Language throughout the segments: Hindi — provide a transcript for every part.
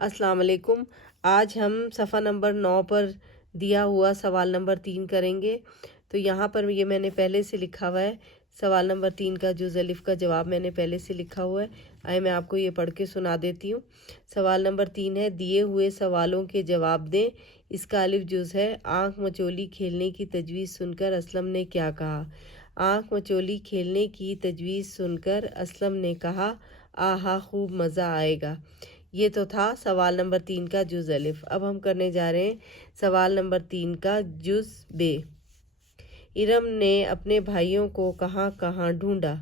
अस्सलाम वालेकुम। आज हम सफ़ा नंबर 9 पर दिया हुआ सवाल नंबर 3 करेंगे। तो यहाँ पर ये मैंने पहले से लिखा हुआ है। सवाल नंबर 3 का जुज़ अलिफ़ का जवाब मैंने पहले से लिखा हुआ है। आइए मैं आपको ये पढ़ के सुना देती हूँ। सवाल नंबर 3 है, दिए हुए सवालों के जवाब दें। इसका अलिफ जुज़ है, आँख मचोली खेलने की तजवीज़ सुनकर असलम ने क्या कहा। आँख मचोली खेलने की तजवीज़ सुनकर असलम ने कहा, आहा खूब मज़ा आएगा। ये तो था सवाल नंबर 3 का जुज़ अलिफ। अब हम करने जा रहे हैं सवाल नंबर 3 का जुज़ बे। इरम ने अपने भाइयों को कहाँ कहाँ ढूंढा।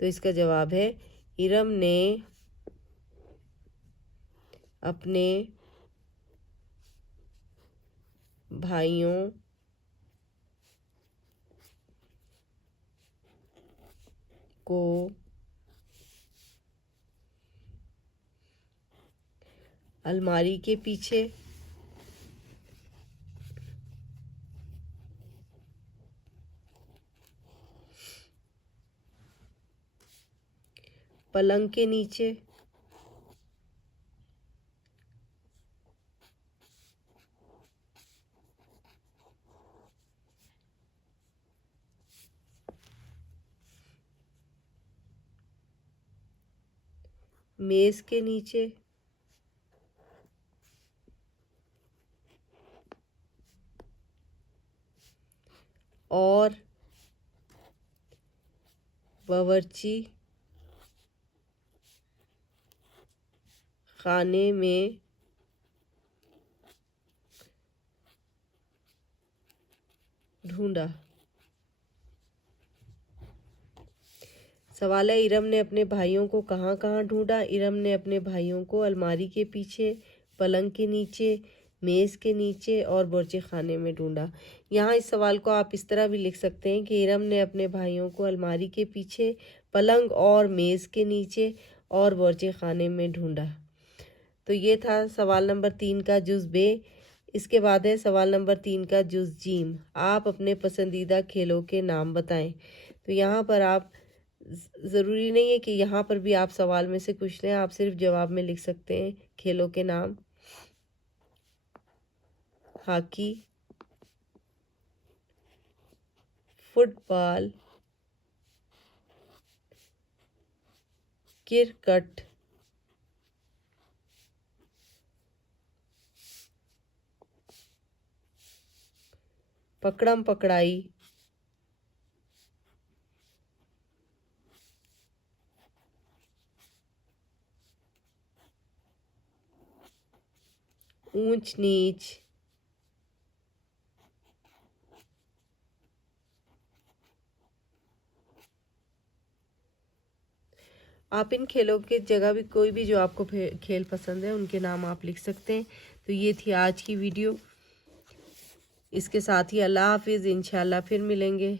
तो इसका जवाब है, इरम ने अपने भाइयों को अलमारी के पीछे, पलंग के नीचे, मेज के नीचे, और बावर्ची खाने में ढूंढा। सवाल है, इरम ने अपने भाइयों को कहाँ कहाँ ढूंढा। इरम ने अपने भाइयों को अलमारी के पीछे, पलंग के नीचे, मेज़ के नीचे और बावर्ची खाने में ढूंढा। यहाँ इस सवाल को आप इस तरह भी लिख सकते हैं कि इरम ने अपने भाइयों को अलमारी के पीछे, पलंग और मेज़ के नीचे और बावर्ची खाने में ढूंढा। तो ये था सवाल नंबर 3 का जुज़ बे। इसके बाद है सवाल नंबर 3 का जुज़ जीम। आप अपने पसंदीदा खेलों के नाम बताएं। तो यहाँ पर आप ज़रूरी नहीं है कि यहाँ पर भी आप सवाल में से कुछ लें, आप सिर्फ जवाब में लिख सकते हैं खेलों के नाम। हॉकी, फुटबॉल, क्रिकेट, पकड़म पकड़ाई, ऊंच नीच, आप इन खेलों की जगह भी कोई भी जो आपको खेल पसंद है उनके नाम आप लिख सकते हैं। तो ये थी आज की वीडियो। इसके साथ ही अल्लाह हाफिज़, इंशाल्लाह फिर मिलेंगे।